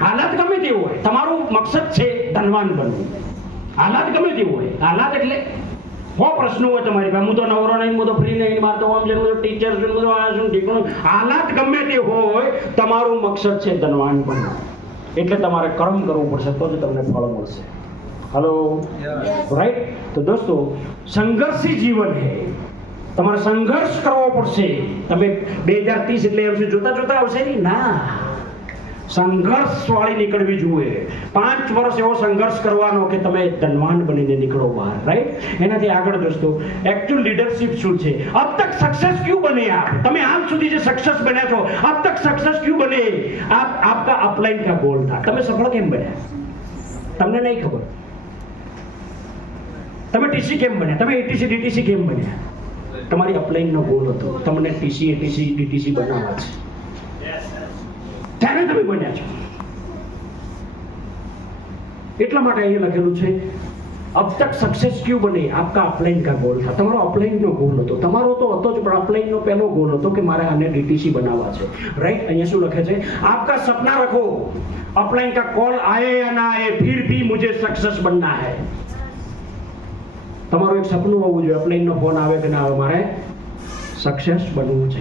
હાલાત ગમે તેવું હોય. તમારું મકસદ છે ધનવાન બનવું. હાલાત ગમે તેવું હોય. હાલાત એટલે હો પ્રશ્નો હોય તમારી પાસે. હું તો નવરો નહીં હું તો ફ્રી નહીં મારે તો આમ છે હું તો ટીચર છું હું તો આ છું ઠીકણું હાલાત ગમે તે હોય તમારું મકસદ છે ધનવાન બનવું. એટલે તમારે કર્મ કરવું પડશે તો જ તમને ફળ મળશે. હલો રાઈટ તો દોસ્તો સંઘર્ષી જીવન હે. તમારે સંઘર્ષ કરવો પડશે. તમે બે હજાર ત્રીસ એટલે એમ છે જોતા જોતા આવશે? નહીં ના. સંઘર્ષ વાળી નીકળવી જોઈએ પાંચ વર્ષ એવો સંઘર્ષ કરવાનો કે તમે ધનવાન બનીને નીકળો બહાર રાઈટ એનાથી આગળ દોસ્તો एक्चुअल लीडरशिप શું છે अब तक सक्सेस क्यों बने आप તમે આજ સુધી જે સક્સેસ બન્યા છો अब तक सक्सेस क्यों बने आप आपका अपलाइन का गोल था તમે સફળ કેમ બન્યા તમને નહીં ખબર તમે ટીસી કેમ બન્યા તમે એટીસી ડીટીસી કેમ બન્યા તમારી અપલાઇનનો ગોલ હતો તમને ટીસી એટીસી ડીટીસી બનાવવા છે ત્યારે તમે બન્યા છો એટલા માટે અહીંયા લખેલું છે અબ તક સક્સેસ ક્યુ બને આપકા અપલાઇન કા ગોલ था તમારો અપલાઇનનો ગોલ હતો તમારો તો હતો જ પણ અપલાઇનનો પહેલો ગોલ હતો કે મારે આને ડીટીસી બનાવવા છે રાઈટ અહીંયા શું લખે છે આપકા સપના રખો अपलाइन का कॉल आए या ना आए फिर भी मुझे सक्सेस बनना है તમારું એક સપનું હોવું જોઈએ અપલાઇનનો ફોન આવે કે ના આવે મારે સક્સેસ બનવું છે